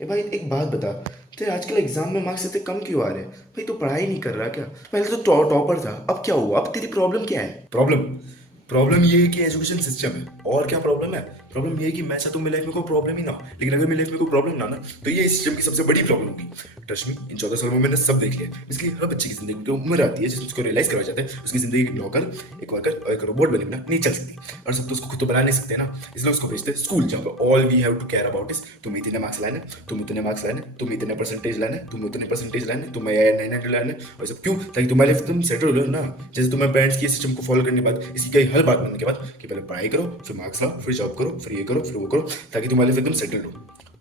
भाई एक बात बता, तेरे आजकल एग्जाम में मार्क्स इतने कम क्यों आ रहे हैं? भाई तू पढ़ाई नहीं कर रहा क्या? पहले तो टॉपर था, अब क्या हुआ? अब तेरी प्रॉब्लम क्या है? प्रॉब्लम प्रॉब्लम ये है कि एजुकेशन सिस्टम है। और क्या प्रॉब्लम है? प्रॉब्लम ये है कि मैं चाहता हूँ मेरी लाइफ में कोई प्रॉब्लम ही ना हो, लेकिन अगर मेरी लाइफ में कोई प्रॉब्लम ना तो ये इस सिस्टम की सबसे बड़ी प्रॉब्लम होगी। ट्रस्ट मी, इन 14 सालों में मैंने सब देख लिया है। इसलिए हर बच्चे की जिंदगी में उम्र आती है जिसमें उसको रियलाइज करवाया जाता है उसकी जिंदगी एक नौकर, एक वर्कर और एक रोबोट बने बिना नहीं चल सकती। और सब तो उसको खुद तो बना नहीं सकते ना, इसलिए उसको भेजते हैं स्कूल, जहाँ पर all we have to care about is तुम इतने मार्क्स लाने, तुम इतने मार्क्स लाने, तुम इतने परसेंटेज लाने, तुम उतने परसेंटेज लाने, तुम्हें 900 लाने। और सब क्यों? ताकि तुम्हारी लाइफ तुम सेटल हो ना। जैसे तुम्हारे पेरेंट्स की सिस्टम को फॉलो करने के बाद, इसकी कई हर बात बनने के बाद कि पहले पढ़ाई करो, फिर मार्क्स लाओ, फिर जॉब करो, फिर ये करो, फिर वो करो, ताकि तुम्हारी लाइफ एकदम सेटल हो,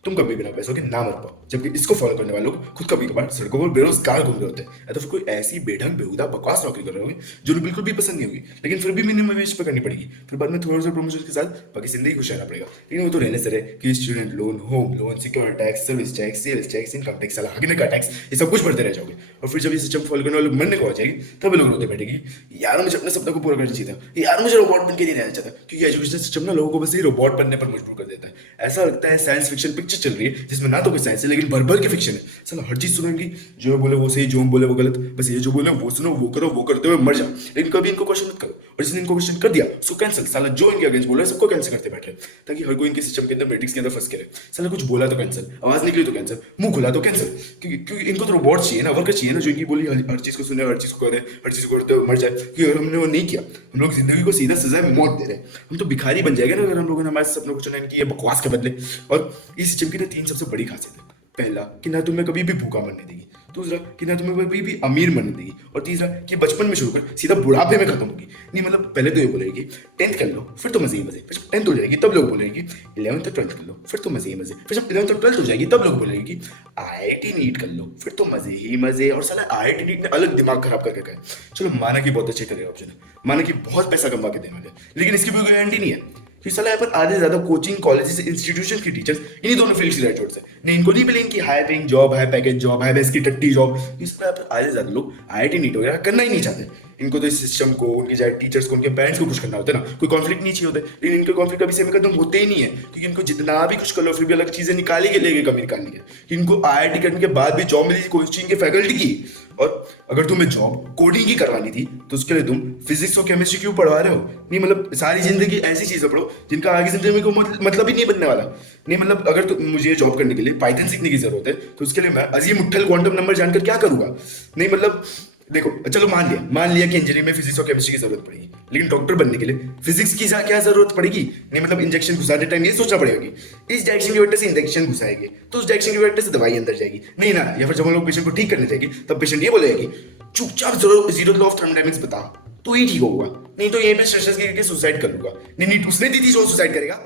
तुम कभी बिना पैसों के ना मर पाओ। जबकि इसको फॉलो करने वाले लोग खुद कभी कभार सड़कों पर बेरोजगार घूम रहे होते हैं, या तो फिर कोई ऐसी बेढंग बेहुदा बकवास नौकरी कर रहे होंगे जो उन्हें बिल्कुल भी पसंद नहीं होगी, लेकिन फिर भी मिनिमम वेज पे करनी पड़ेगी। फिर बाद में थोड़ा सा प्रमोशन के साथ बाकी जिंदगी खुश रहना पड़ेगा। लेकिन वो तो रहने से रहे कि student loan, home loan, security tax, service tax, sales tax, income tax, साला हगने का टैक्स, ये सब कुछ भरते रह जाओगे। और फिर जब ये सिस्टम फॉलो करने वाले मरने को आ जाएगी, तब लोग रोते बैठेगी, यार मुझे अपने सपने को पूरा करना चाहिए था, यार मुझे रोबोट बन के नहीं रहना चाहता। क्योंकि एजुकेशन सिस्टम ना लोगों को बस ये रोबोट बनने पर मजबूर कर देता है। ऐसा लगता है साइंस फिक्शन पिक्चर चल रही है जिसमें ना तो कोई साइंस है लेकिन भर भर के फिक्शन है। साला हर चीज सुनेंगी, जो बोले वो सही, जो बोले वो गलत, बस ये जो बोले वो सुनो, वो करो, वो करते हुए मर जाओ। लेकिन कभी इनको क्वेश्चन मत करो, और जिसने इनको क्वेश्चन कर दिया उसको कैंसिल। साला जो इनके अगेंस्ट बोल रहा है सबको कैंसिल करते बैठे, ताकि हर कोई इनके सिस्टम के अंदर, मैट्रिक्स के अंदर फंस के रहे। साला कुछ बोला तो कैंसिल, आवाज निकली तो कैंसिल, मुंह खुला तो कैंसिल। क्योंकि इनको तो रोबोट चाहिए ना, वर्कर चाहिए ना, जो इनकी बोली हर चीज को सुने, हर चीज को करे, हर चीज को करते हुए मर जाए। क्योंकि अगर हमने वो नहीं किया, हम लोग जिंदगी को सीधा सजा में मौत दे रहे हैं। हम तो भिखारी बन जाएगा ना अगर हम लोगों ने हमारे सपनों को चुना इनकी ये बकवास के बदले। और इस सिस्टम की ना 3 सबसे बड़ी खासियत है। पहला कि ना तुम्हें कभी भी भूखा मरने देगी, दूसरा कि ना तुम्हें कभी भी अमीर मरने देगी, और तीसरा कि बचपन में शुरू कर सीधा बुढ़ापे में खत्म होगी। नहीं मतलब पहले तो ये बोलेगी 10th कर लो, फिर तो मजे ही मजे। फिर जब 10th हो जाएगी तब लोग बोलेंगे 11th और 12th कर लो, फिर तो मजे ही मजे। फिर जब 11th और 12th हो जाएगी तब लोग बोलेंगे कि IIT नीट कर लो, फिर तो मजे ही मजे। और साला IIT नीट ने अलग दिमाग खराब करके गए। चलो माना कि बहुत अच्छे करियर ऑप्शन है, माना कि बहुत पैसा कमा के देने वाले, लेकिन इसकी भी कोई गारंटी नहीं है कि साला यहाँ पर आधे से ज्यादा कोचिंग कॉलेजेस इंस्टीट्यूशन के टीचर्स इन्हीं दोनों फील्ड से ग्रेजुएट्स हैं। नहीं इनको नहीं मिलेंगे कि high paying job, high package job, high base की टट्टी जॉब। इस पर यहाँ पर आधे से ज्यादा लोग IIT नीट वगैरह करना ही नहीं चाहते। इनको तो इस सिस्टम को, उनके चाहे टीचर्स को, उनके पेरेंट्स को खुश करना होता है ना, कोई कॉन्फ्लिक्ट नहीं चाहिए होता है। लेकिन इनके कॉन्फ्लिक्ट कभी से कदम होते ही नहीं है, क्योंकि इनको जितना भी कुछ कर लो फिर भी अलग चीजें निकाली के लेके कमी निकालनी है। इनको IIT करने के बाद भी जॉब मिली कोचिंग के फैकल्टी की। और अगर तुम्हें जॉब कोडिंग की करवानी थी तो उसके लिए तुम फिजिक्स और केमिस्ट्री क्यों पढ़वा रहे हो? नहीं मतलब सारी जिंदगी ऐसी चीजें पढ़ो जिनका आगे जिंदगी में कोई मतलब ही नहीं बनने वाला। नहीं मतलब अगर तो मुझे जॉब करने के लिए पाइथन सीखने की जरूरत है तो उसके लिए मैं अजीम उठल क्वांटम नंबर जानकर क्या करूंगा? नहीं मतलब देखो, चलो मान लिया कि इंजीनियरिंग में फिजिक्स और केमिस्ट्री की जरूरत पड़ेगी, लेकिन डॉक्टर बनने के लिए फिजिक्स की क्या जरूरत पड़ेगी? नहीं मतलब इंजेक्शन घुसाते टाइम ये सोचना पड़ेगा कि इस डायरेक्शन की वजह से इंजेक्शन घुसाएंगे तो उस डायरेक्शन की वजह से दवाई अंदर जाएगी, नहीं ना। या फिर जब हम लोग पेशेंट को ठीक करने जाएगी तब पेशेंट ये बोलेगा कि चुपचाप जीरो लॉ ऑफ थर्मोडायनेमिक्स बता, तो ही ठीक होगा, नहीं तो ये पे स्ट्रेस गिर के सुसाइड कर लूंगा। नहीं नहीं उसने दी थी जो सुसाइड करेगा।